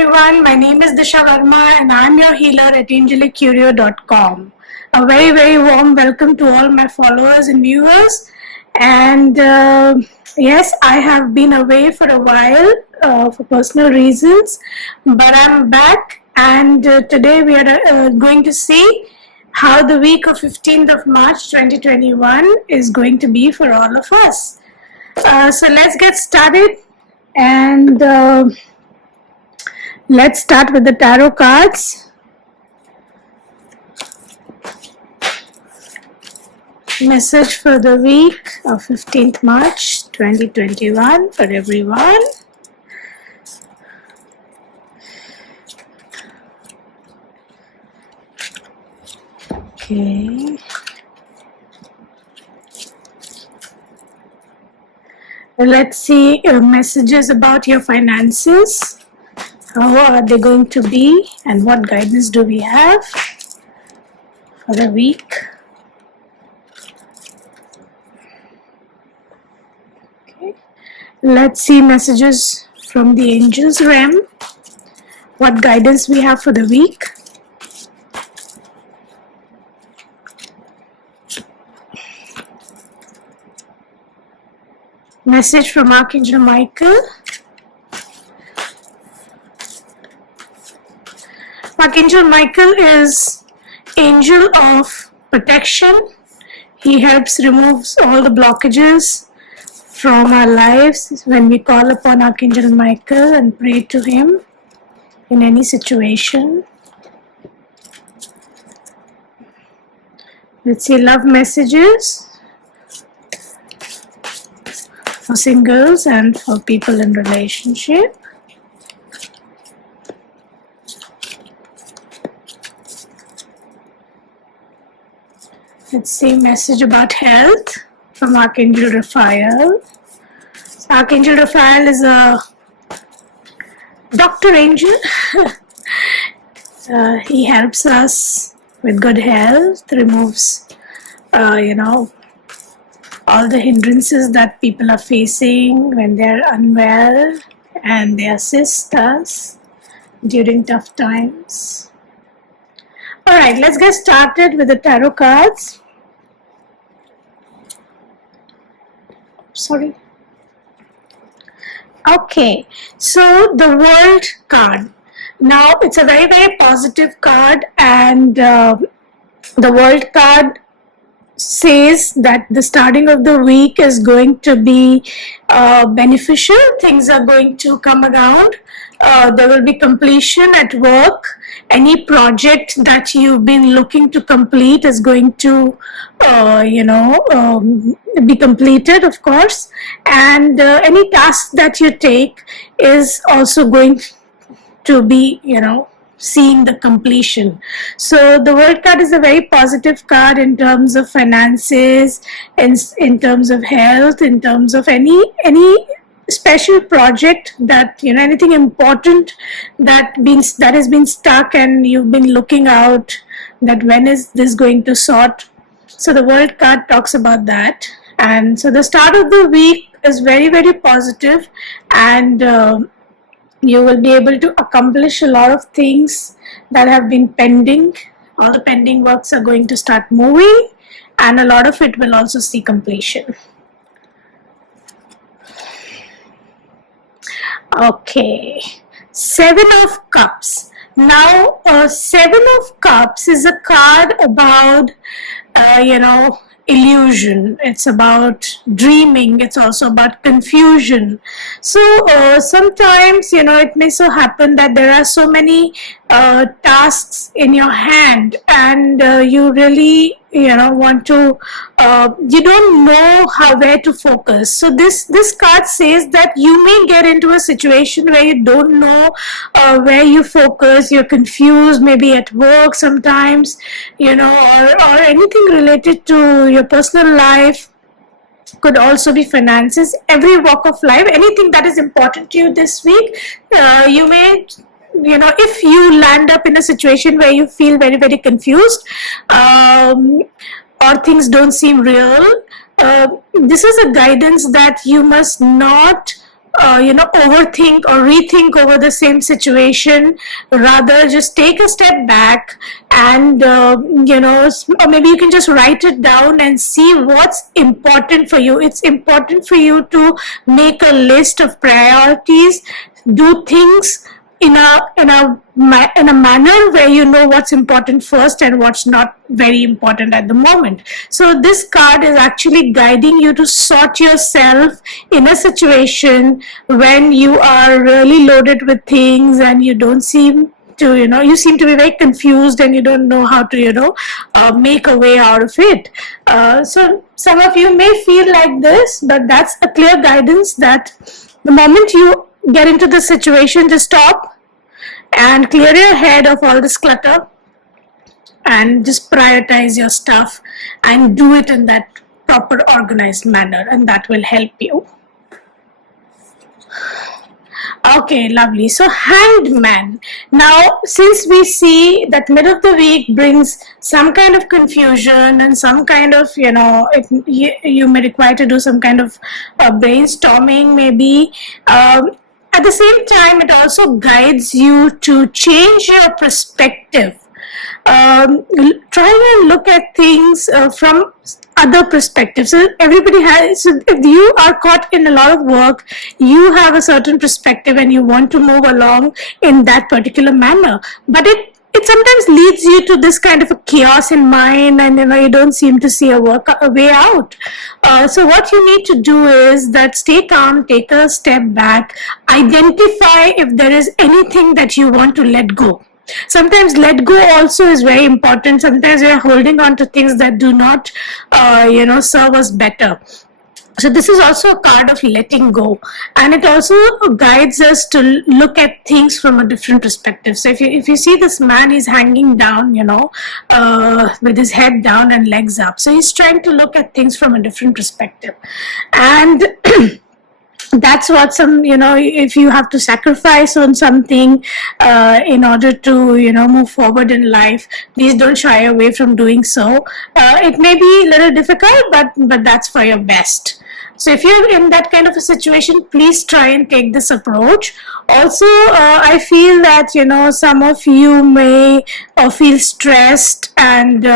everyone, my name is Disha Verma and I'm your healer at angelicurio.com. A very warm welcome to all my followers and viewers. And yes, I have been away for a while for personal reasons, but I'm back, and today we are going to see how the week of 15th of March 2021 is going to be for all of us. So let's get started, and let's start with the tarot cards. Message for the week of 15th March 2021 for everyone. Okay. Let's see messages about your finances. How are they going to be, and what guidance do we have for the week? Okay. Let's see messages from the angels realm. What guidance we have for the week? Message from Archangel Michael. Archangel Michael is angel of protection. He helps remove all the blockages from our lives when we call upon Archangel Michael and pray to him in any situation. Let's see love messages for singles and for people in relationship. Let's see message about health from Archangel Raphael. So Archangel Raphael is a doctor angel. He helps us with good health, removes, all the hindrances that people are facing when they're unwell, and they assist us during tough times. Alright, let's get started with the tarot cards. Sorry. Okay, so the World card. Now, it's a very positive card, and the World card says that the starting of the week is going to be beneficial. Things are going to come around. There will be completion at work. Any project that you've been looking to complete is going to be completed, of course, and any task that you take is also going to be seeing the completion. So the World card is a very positive card in terms of finances, in terms of health, in terms of any special project that anything important that has been stuck and you've been looking out, that when is this going to sort. So the World card talks about that, and so the start of the week is very positive, and you will be able to accomplish a lot of things that have been pending. All the pending works are going to start moving, and a lot of it will also see completion. Okay, Seven of Cups. Now, Seven of Cups is a card about, illusion. It's about dreaming. It's also about confusion. So sometimes, it may so happen that there are so many tasks in your hand, and you really want to you don't know where to focus. So this card says that you may get into a situation where you don't know where you focus. You're confused, maybe at work sometimes, or anything related to your personal life. Could also be finances, every walk of life, anything that is important to you this week. You may, if you land up in a situation where you feel very confused, or things don't seem real, this is a guidance that you must not overthink or rethink over the same situation. Rather, just take a step back and, or maybe you can just write it down and see what's important for you. It's important for you to make a list of priorities, do things in a manner where you know what's important first and what's not very important at the moment. So this card is actually guiding you to sort yourself in a situation when you are really loaded with things and you don't seem to, you seem to be very confused and you don't know how to, make a way out of it. So some of you may feel like this, but that's a clear guidance that the moment you get into the situation, just stop and clear your head of all this clutter and just prioritize your stuff and do it in that proper organized manner, and that will help you. Okay, lovely. So Hanged Man. Now, since we see that mid of the week brings some kind of confusion and some kind of, you may require to do some kind of brainstorming maybe. At the same time, it also guides you to change your perspective. Try and look at things from other perspectives. So everybody has, so if you are caught in a lot of work, you have a certain perspective and you want to move along in that particular manner. But it sometimes leads you to this kind of a chaos in mind, and you don't seem to see a way out. So what you need to do is that stay calm, take a step back, identify if there is anything that you want to let go. Sometimes let go also is very important. Sometimes we are holding on to things that do not, serve us better. So this is also a card of letting go, and it also guides us to look at things from a different perspective. So if you see this man, he's hanging down, with his head down and legs up. So he's trying to look at things from a different perspective, and that's what if you have to sacrifice on something in order to move forward in life, please don't shy away from doing so. It may be a little difficult, but that's for your best. So if you're in that kind of a situation, please try and take this approach. Also, I feel that some of you may feel stressed and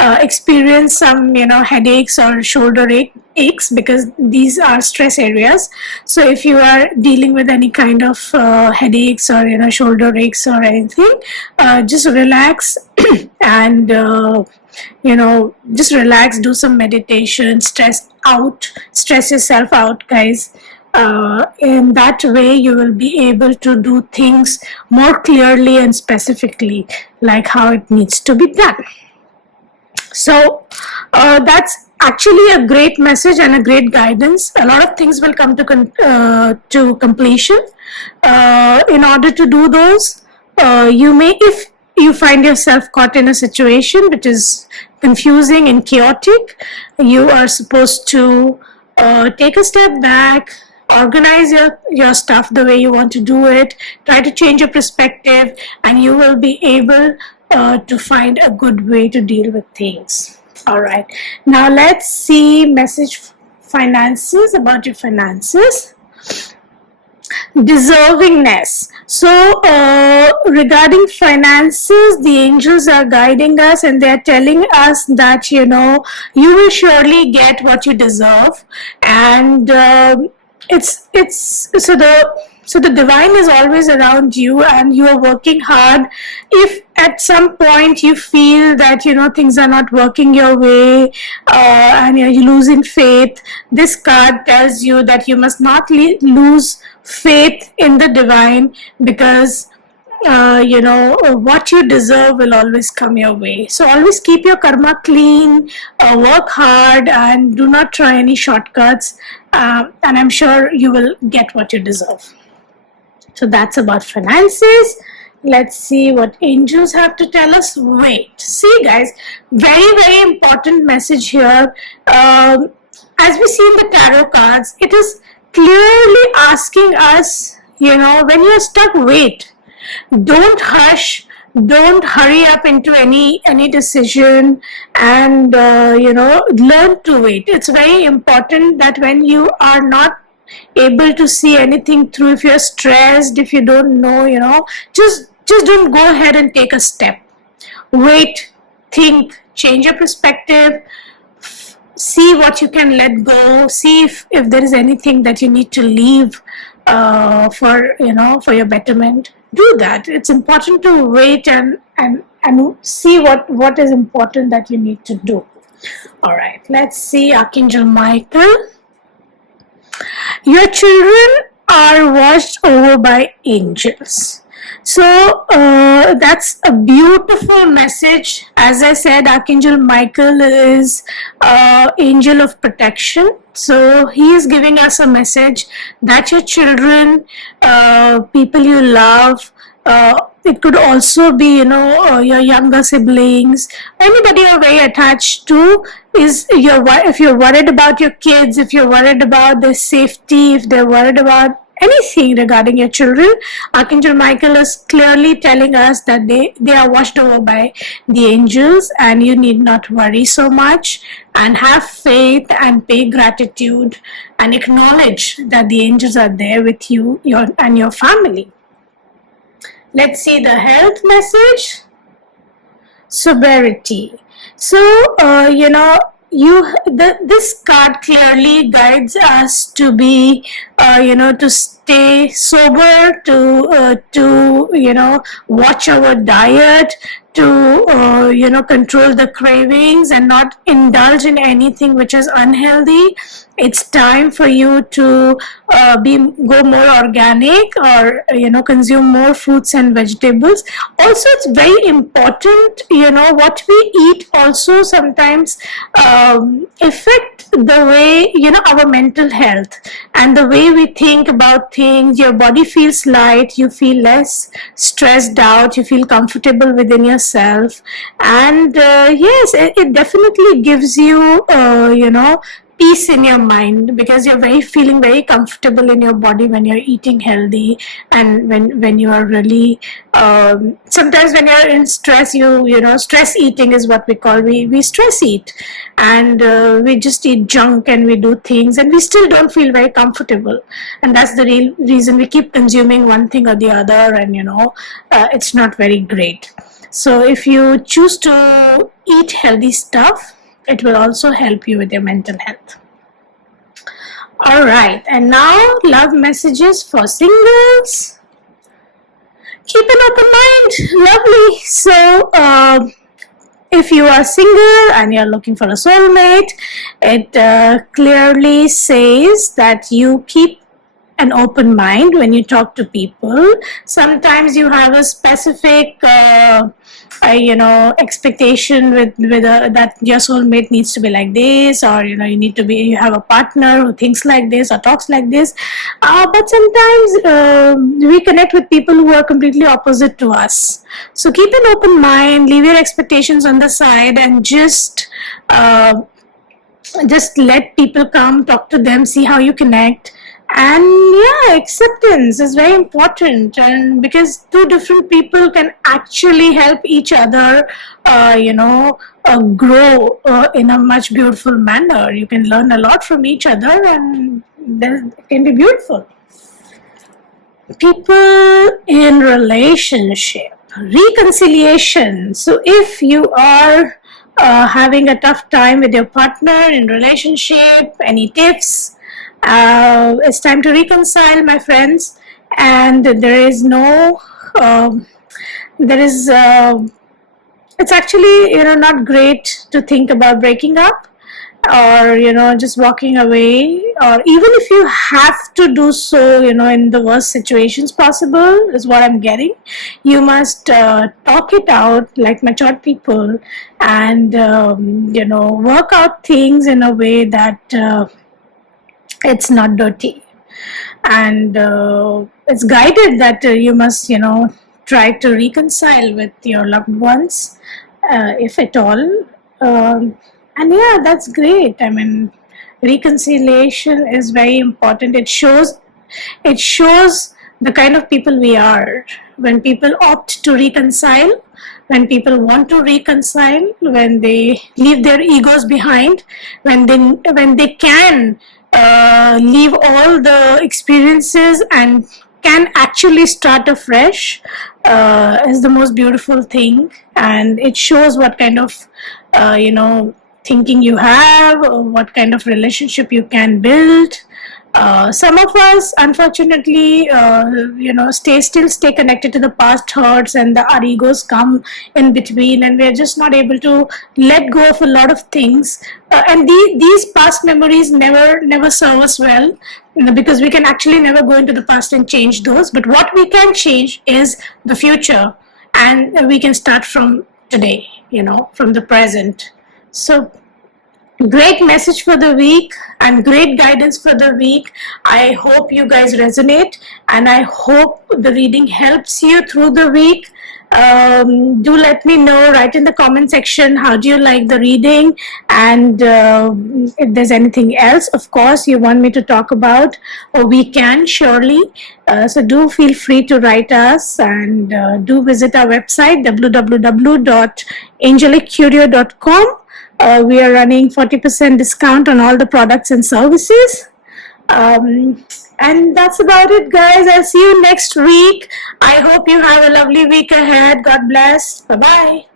experience some headaches or shoulder aches, because these are stress areas. So if you are dealing with any kind of headaches or shoulder aches or anything, just relax and just relax, do some meditation, stress yourself out, guys. In that way you will be able to do things more clearly and specifically, like how it needs to be done. So that's actually a great message and a great guidance. A lot of things will come to completion. In order to do those, you may, if you find yourself caught in a situation which is confusing and chaotic, you are supposed to take a step back, organize your stuff the way you want to do it, try to change your perspective, and you will be able to find a good way to deal with things. All right, now let's see message finances, about your finances. Deservingness. So regarding finances, the angels are guiding us and they're telling us that you will surely get what you deserve, and so the divine is always around you and you are working hard. If at some point you feel that things are not working your way and you're losing faith, this card tells you that you must not lose faith in the divine, because what you deserve will always come your way. So always keep your karma clean, work hard, and do not try any shortcuts, and I'm sure you will get what you deserve. So that's about finances. Let's see what angels have to tell us. Wait, see guys, very, very important message here. As we see in the tarot cards, it is clearly asking us, when you're stuck, wait. Don't hush, don't hurry up into any decision, and learn to wait. It's very important that when you are not able to see anything through, if you're stressed, if you don't know, just don't go ahead and take a step. Wait, think, change your perspective, see what you can let go, see if there is anything that you need to leave for your betterment. Do that. It's important to wait and see what is important that you need to do. All right, let's see Archangel Michael. Your children are watched over by angels. So that's a beautiful message. As I said, Archangel Michael is angel of protection. So he is giving us a message that your children, people you love, it could also be, your younger siblings, anybody you're very attached to, if you're worried about your kids, if you're worried about their safety, if they're worried about anything regarding your children, Archangel Michael is clearly telling us that they are watched over by the angels, and you need not worry so much, and have faith and pay gratitude and acknowledge that the angels are there with you and your family. Let's see the health message. Sobriety. So, this card clearly guides us to be, to stay sober, to watch our diet, to control the cravings and not indulge in anything which is unhealthy. It's time for you to go more organic, or consume more fruits and vegetables. Also, it's very important, what we eat also sometimes affect the way, our mental health and the way we think about things. Your body feels light, you feel less stressed out, you feel comfortable within yourself, and yes, it definitely gives you peace in your mind, because you're feeling very comfortable in your body when you're eating healthy, and when you are really sometimes when you're in stress, stress eating is what we call, we stress eat, and we just eat junk and we do things and we still don't feel very comfortable, and that's the real reason we keep consuming one thing or the other, and it's not very great. So if you choose to eat healthy stuff, it will also help you with your mental health. All right, and now love messages for singles. Keep an open mind. Lovely. So if you are single and you're looking for a soulmate, it clearly says that you keep an open mind when you talk to people. Sometimes you have a specific expectation with that your soulmate needs to be like this, or you have a partner who thinks like this or talks like this, but sometimes we connect with people who are completely opposite to us. So keep an open mind, leave your expectations on the side, and just let people come, talk to them, see how you connect. And yeah, acceptance is very important, and because two different people can actually help each other grow in a much beautiful manner. You can learn a lot from each other, and then it can be beautiful. People in relationship, reconciliation. So if you are having a tough time with your partner in relationship, any tips? It's time to reconcile, my friends, and it's actually not great to think about breaking up, or just walking away, or even if you have to do so in the worst situations possible, is what I'm getting. You must talk it out like mature people, and work out things in a way that it's not dirty, and it's guided that you must try to reconcile with your loved ones, if at all. And yeah, that's great. I mean, reconciliation is very important. It shows the kind of people we are. When people opt to reconcile, when people want to reconcile, when they leave their egos behind, when they can leave all the experiences and can actually start afresh is the most beautiful thing, and it shows what kind of thinking you have, or what kind of relationship you can build. Some of us, unfortunately, stay connected to the past hurts, and our egos come in between, and we're just not able to let go of a lot of things. And these past memories never serve us well, because we can actually never go into the past and change those. But what we can change is the future, and we can start from today, from the present. So great message for the week and great guidance for the week. I hope you guys resonate, and I hope the reading helps you through the week. Do let me know, write in the comment section, how do you like the reading, and if there's anything else, of course, you want me to talk about, or we can surely. So do feel free to write us, and do visit our website www.angelicurio.com. We are running 40% discount on all the products and services. And that's about it, guys. I'll see you next week. I hope you have a lovely week ahead. God bless. Bye bye.